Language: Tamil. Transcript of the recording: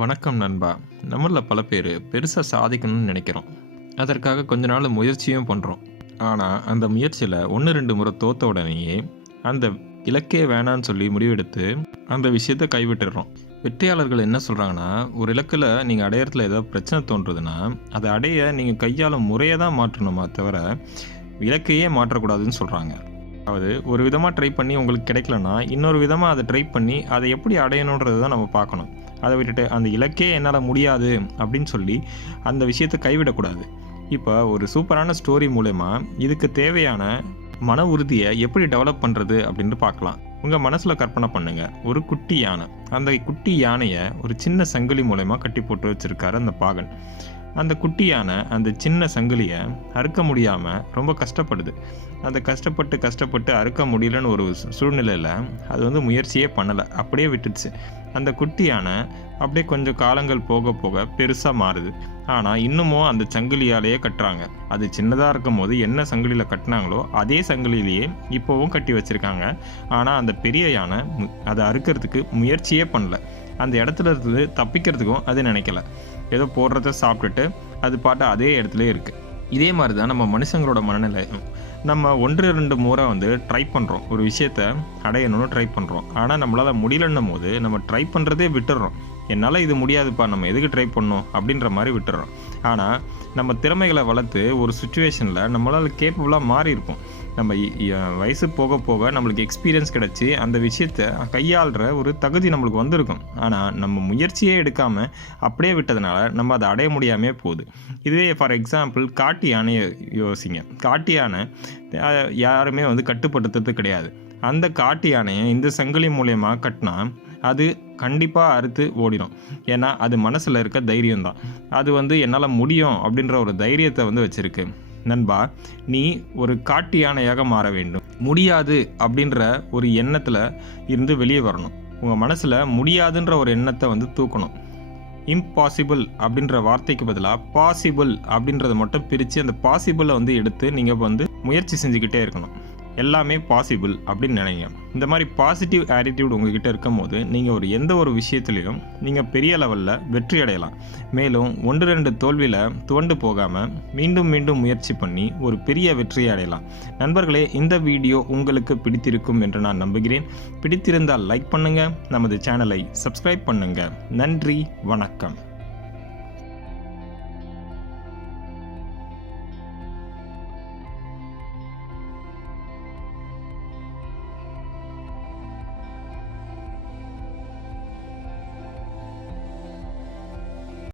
வணக்கம் நண்பா. நம்மளில் பல பேர் பெருசாக சாதிக்கணும்னு நினைக்கிறோம். அதற்காக கொஞ்ச நாள் முயற்சியும் பண்ணுறோம் ஆனால் அந்த முயற்சியில் ஒன்று ரெண்டு முறை தோத்த உடனேயே அந்த இலக்கே வேணான்னு சொல்லி முடிவெடுத்து அந்த விஷயத்தை கைவிட்டுடுறோம் வெற்றியாளர்கள் என்ன சொல்கிறாங்கன்னா ஒரு இலக்கில் நீங்கள் அடையிறதுல ஏதாவது பிரச்சனை தோன்றுதுன்னா அதை அடைய நீங்கள் கையாளும் முறையை தான் மாற்றணுமா தவிர இலக்கையே மாற்றக்கூடாதுன்னு சொல்கிறாங்க அதாவது ஒரு விதமாக ட்ரை பண்ணி உங்களுக்கு கிடைக்கலன்னா இன்னொரு விதமாக அதை ட்ரை பண்ணி அதை எப்படி அடையணுன்றது தான் நம்ம பார்க்கணும். அதை விட்டுட்டு அந்த இலக்கே என்னால் முடியாது அப்படின்னு சொல்லி அந்த விஷயத்தை கைவிடக்கூடாது. இப்போ ஒரு சூப்பரான ஸ்டோரி மூலயமா இதுக்கு தேவையான மன உறுதியை எப்படி டெவலப் பண்ணுறது அப்படின்னு பார்க்கலாம். உங்கள் மனசில் கற்பனை பண்ணுங்கள் ஒரு குட்டி யானை. அந்த குட்டி யானையை ஒரு சின்ன சங்கிலி மூலயமா கட்டி போட்டு வச்சுருக்காரு அந்த பாகன். அந்த குட்டியான அந்த சின்ன சங்கிலியை அறுக்க முடியாமல் ரொம்ப கஷ்டப்படுது. அந்த கஷ்டப்பட்டு கஷ்டப்பட்டு அறுக்க முடியலன்னு ஒரு சூழ்நிலையில் அது வந்து முயற்சியே பண்ணலை. அப்படியே விட்டுடுச்சு. அந்த குட்டியான அப்படியே கொஞ்சம் காலங்கள் போக போக பெருசாக மாறுது. ஆனால் இன்னமும் அந்த சங்கிலியாலேயே கட்டுறாங்க. அது சின்னதாக இருக்கும் போது என்ன சங்கிலியில் கட்டினாங்களோ அதே சங்கிலியிலேயே இப்போவும் கட்டி வச்சுருக்காங்க. ஆனால் அந்த பெரிய யானை அதை அறுக்கிறதுக்கு முயற்சியே பண்ணல. அந்த இடத்துல இருந்து தப்பிக்கிறதுக்கும் அது நினைக்கல. ஏதோ போடுறத சாப்பிட்டுட்டு அது பாட்டு அதே இடத்துல இருக்குது இதே மாதிரி தான் நம்ம மனுஷங்களோட மனநிலை. நம்ம ஒன்று ரெண்டு முறை வந்து ட்ரை பண்ணுறோம் ஒரு விஷயத்த அடையணும்னு ட்ரை பண்ணுறோம் ஆனால் நம்மளால் முடியலன்னும் போது நம்ம ட்ரை பண்ணுறதே விட்டுடுறோம் என்னால் இது முடியாதுப்பா நம்ம எதுக்கு ட்ரை பண்ணோம் அப்படின்ற மாதிரி விட்டுறோம். ஆனால் நம்ம திறமைகளை வளர்த்து ஒரு சுச்சுவேஷனில் நம்மளால் கேப்பபுளாக மாறி இருப்போம் நம்ம வயசு போக போக நம்மளுக்கு எக்ஸ்பீரியன்ஸ் கிடச்சி அந்த விஷயத்தை கையாளுற ஒரு தகுதி நம்மளுக்கு வந்திருக்கும். ஆனால் நம்ம முயற்சியே எடுக்காமல் அப்படியே விட்டதுனால நம்ம அதை அடைய முடியாமே போகுது. இதுவே ஃபார் எக்ஸாம்பிள் காட்டு யானையை யோசிங்க. காட்டு யானை யாருமே வந்து கட்டுப்படுத்துறது கிடையாது. அந்த காட்டு யானையை இந்த சங்கிலி மூலயமா கட்டினா அது கண்டிப்பாக அறுத்து ஓடிடும். ஏன்னா அது மனசில் இருக்க தைரியம் தான். அது வந்து என்னால் முடியும் அப்படின்ற ஒரு தைரியத்தை வந்து வச்சுருக்கு. நண்பா நீ ஒரு காட்டு யானையாக மாற வேண்டும். முடியாது அப்படின்ற ஒரு எண்ணத்தில் இருந்து வெளியே வரணும். உங்கள் மனசில் முடியாதுன்ற ஒரு எண்ணத்தை வந்து தூக்கணும். இம்பாசிபிள் அப்படின்ற வார்த்தைக்கு பதிலாக பாசிபிள் அப்படின்றத மட்டும் பிரித்து அந்த பாசிபிளை வந்து எடுத்து நீங்கள் வந்து முயற்சி செஞ்சுக்கிட்டே இருக்கணும். எல்லாமே பாசிபிள் அப்படின்னு நினைங்க. இந்த மாதிரி பாசிட்டிவ் ஆட்டிடியூட் உங்ககிட்ட இருக்கும் போது நீங்கள் ஒரு எந்த ஒரு விஷயத்துலையும் நீங்கள் பெரிய லெவலில் வெற்றி அடையலாம். மேலும் ஒன்று ரெண்டு தோல்வியில் துவண்டு போகாமல் மீண்டும் மீண்டும் முயற்சி பண்ணி ஒரு பெரிய வெற்றியை அடையலாம். நண்பர்களே இந்த வீடியோ உங்களுக்கு பிடித்திருக்கும் என்று நான் நம்புகிறேன். பிடித்திருந்தால் லைக் பண்ணுங்கள் நமது சேனலை சப்ஸ்கிரைப் பண்ணுங்கள் நன்றி வணக்கம்.